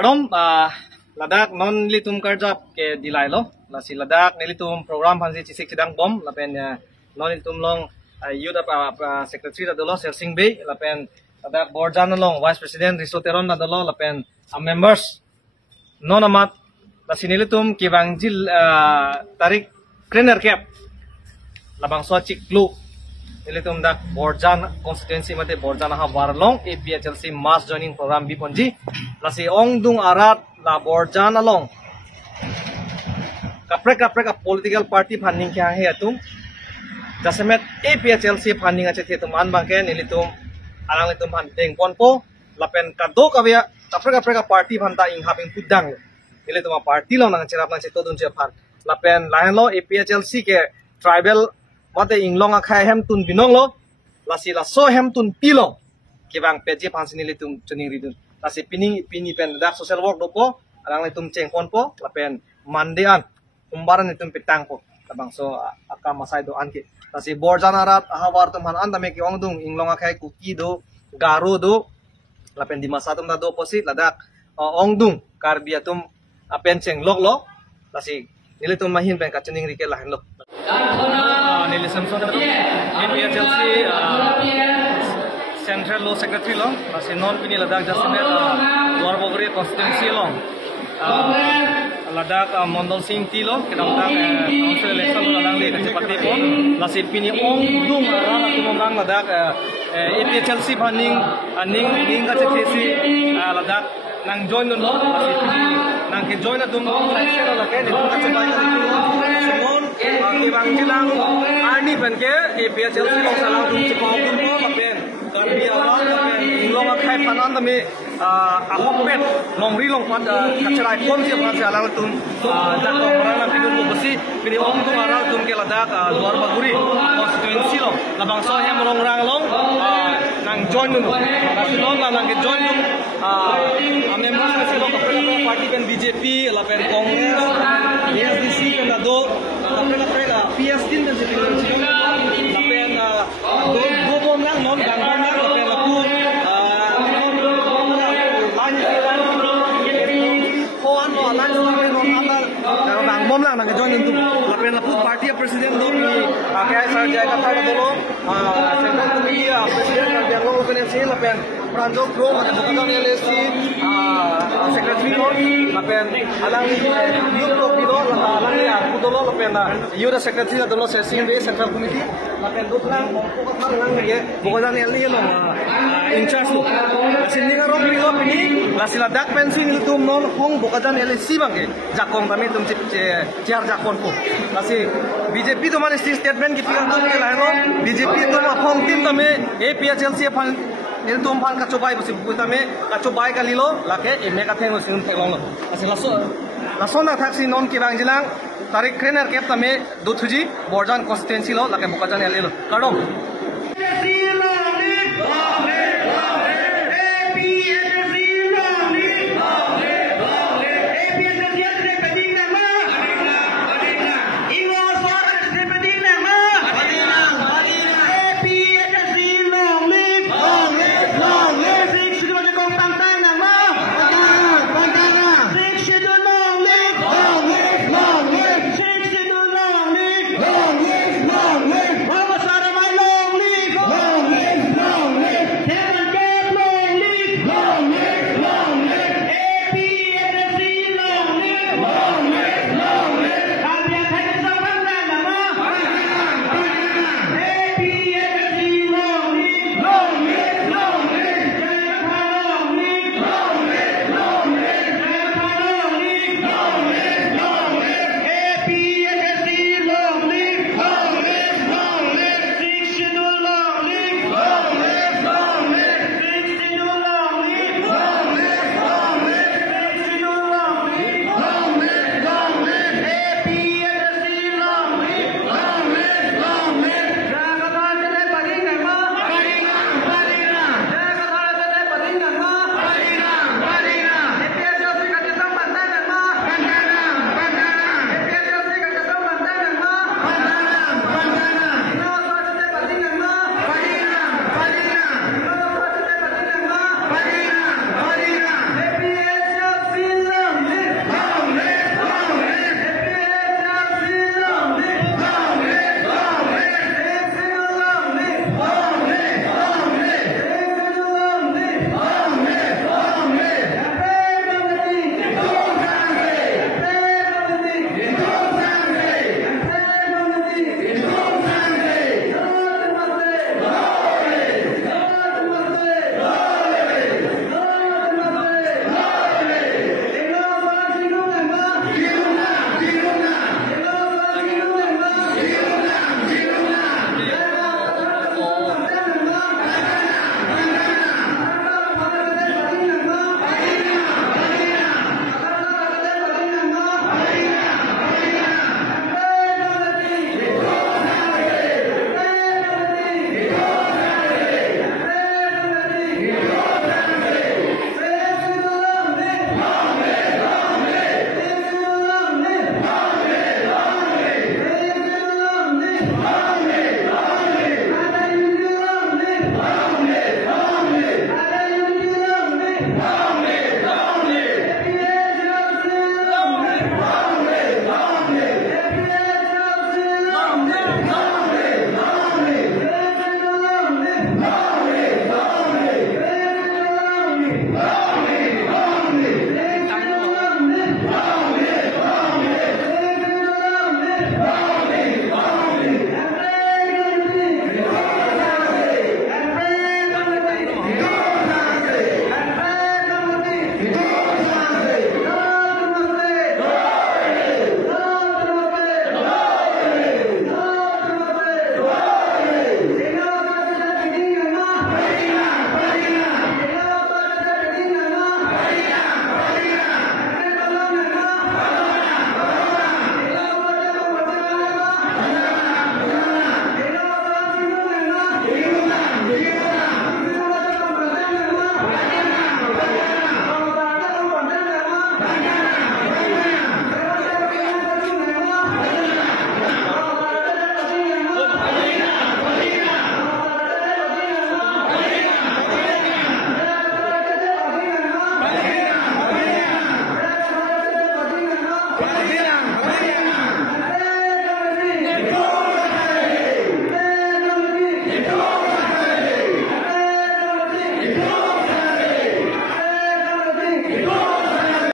Kadom ladak non litum karjap ke dilailo lasi ladak nilitum program pansi cisik sidang bom lapen non litum long youth secretary dalo Sing Bay lapen ladak borjan long vice president Risoteron dalo lapen members non amat lasi nilitum kibangjil tarik trainer cap labang sochik lu nilitum dak borjan constituency mate borjan ha warlong APHLC mass joining program biponji lasi ongdung arat la borjan along kaprek a political party funding kya hai atum jasemet APHLC funding ache the tum an bangke nilitum alang litum handeng ponpo lapen kado kavya kaprek a party phanta ing having pudang nilitum party lo nang cerap nang cheto dun che phan lapen lahen lo APHLC ke tribal mate inglong a khai hem tun binong lo lasi la so hem tun pilo kibang peje phansi nilitum chuning ridun lasi pini pen dak social work dopo alang litum ceng ponpo lapen mandean umbaran itum pitang po labang so aka masai do anki lasi borjan arat ahawar tum han andame ki ongdung inglong a khai kuki do garu do lapen di masatum da do posit ladak ongdung karbiatum apen ceng lok lo lasi nilitum mahin pen kachuning rike lahen lo Nili Samson APHLC Central Law Secretary long masih non pini ladak jasemet luar bogri constituency long ladak Mondol Singh ti lo kedang tak council election lo ladang le kecepati po masih pini ongdung arah tu memang ladak APHLC banding ning ka cekesi ladak nang join lo masih pini nang ke join adum section lo ke ning ka cepai simon bang jilang ani pen ke APHLC lo salang dum cepau dum po lapen biawan lapen inglong akai panan tami ahopet nongri long pan kacerai kon siap kan salang tum jakko perang pidun ko besi pini ong tum aral tum ke ladak luar baguri constituency lo labang so hem rongrang long nang join dum kasilong nang ke join dum members kasilong party pen BJP lapen Kongres ASDC pen do PS din kan silang lapen do bom lang non gang bom lang lapen laku hoan lo alan lapen non amal gang bom lang nang join untuk lapen laku party president do ni kaya sa jaga ta do central committee president kan biang lo kan si lapen Pranjok Pro mata bukan LSC secretary lo lapen alang youth pro di lo alang ni aku dolo lapen youth secretary dolo Sing Bay central committee lapen do lang pokok kan lang ye bukan LSC lo in charge lo sini kan rom lo pini lasila dak pensi ni tum non hong bukan LSC bangke jakong kami tum ciar jakon po lasi BJP to man statement ki pigang tum ke lahlo BJP to ma hong tim tame APHLC fan nil tum pan kacobai busi butame kacobai kalilo lake eme ka theng sing thelong ase laso na thaksi non ki bang jilang tarik trainer cap tame do thuji borjan constituency lo lake bukajan elilo kadom